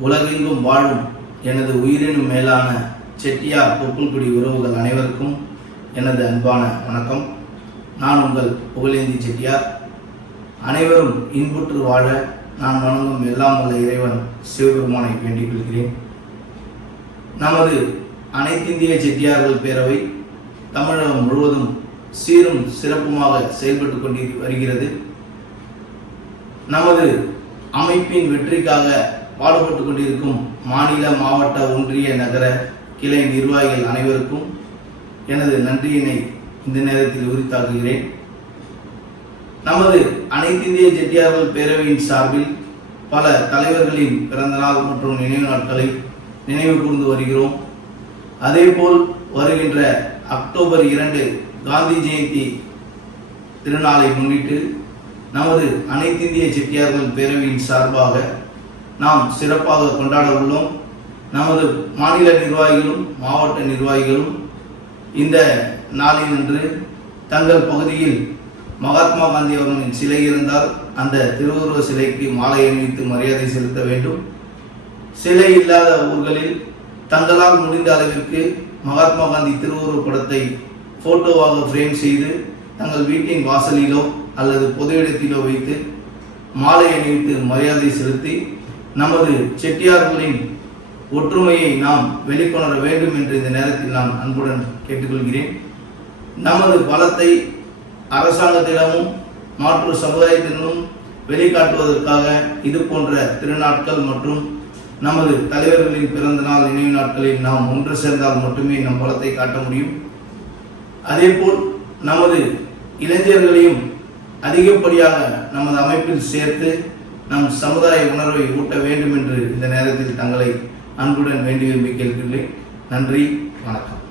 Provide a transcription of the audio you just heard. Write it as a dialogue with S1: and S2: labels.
S1: உலகெங்கும் வாழும் எனது உயிரினும் மேலான செட்டியார் தொப்புள்குடி உறவுகள் அனைவருக்கும் எனது அன்பான வணக்கம். நான் உங்கள் புகழேந்தி செட்டியார். அனைவரும் இன்புற்று வாழ நான் வணங்கும் எல்லாம் உள்ள இறைவன் சிவபெருமானை வேண்டிக் கொள்கிறேன். நமது அனைத்திந்திய செட்டியார்கள் பேரவை தமிழகம் முழுவதும் சீரும் சிறப்புமாக செயல்பட்டு கொண்டு வருகிறது நமது அமைப்பின் வெற்றிக்காக பாடுபட்டு கொண்டிருக்கும் மாநில மாவட்ட ஒன்றிய நகர கிளை நிர்வாகிகள் அனைவருக்கும் எனது நன்றியினை இந்த நேரத்தில் உரித்தாக்குகிறேன். நமது அனைத்திந்திய செட்டியார்கள் பேரவையின் சார்பில் பல தலைவர்களின் பிறந்தநாள் மற்றும் நினைவு நாட்களை நினைவு கூர்ந்து வருகிறோம். அதேபோல் வருகின்ற அக்டோபர் இரண்டு காந்தி ஜெயந்தி திருநாளை முன்னிட்டு நமது அனைத்திந்திய செட்டியார்கள் பேரவையின் சார்பாக நாம் சிறப்பாக கொண்டாட உள்ளோம். நமது மாநில நிர்வாகிகளும் மாவட்ட நிர்வாகிகளும் இந்த நாளினின்று தங்கள் பகுதியில் மகாத்மா காந்தி அவர்களின் சிலை இருந்தால் அந்த திருவுருவ சிலைக்கு மாலை அணிவித்து மரியாதை செலுத்த வேண்டும். சிலை இல்லாத ஊர்களில் தங்களால் முடிந்த அளவிற்கு மகாத்மா காந்தி திருவுருவ படத்தை போட்டோவாக ஃப்ரேம் செய்து தங்கள் வீட்டின் வாசலிலோ அல்லது பொது இடத்திலோ வைத்து மாலை அணிவித்து மரியாதை செலுத்தி நமது செட்டியார்களின் ஒற்றுமையை நாம் வெளிக்கொணர வேண்டும் என்று இந்த நேரத்தில் நான் அன்புடன் கேட்டுக்கொள்கிறேன். நமது பலத்தை அரசாங்கத்திடமும் மாற்று சமுதாயத்திடமும் வெளிக்காட்டுவதற்காக இது போன்ற திருநாட்கள் மற்றும் நமது தலைவர்களின் பிறந்த நாள் நினைவு நாட்களில் நாம் ஒன்று சேர்ந்தால் மட்டுமே நம் பலத்தை காட்ட முடியும். அதேபோல் நமது இளைஞர்களையும் அதிகப்படியாக நமது அமைப்பில் சேர்த்து நம் சமுதாய உணர்வை ஊட்ட வேண்டும் என்று இந்த நேரத்தில் தங்களை அன்புடன் வேண்டி விரும்பி கேட்கின்றேன். நன்றி வணக்கம்.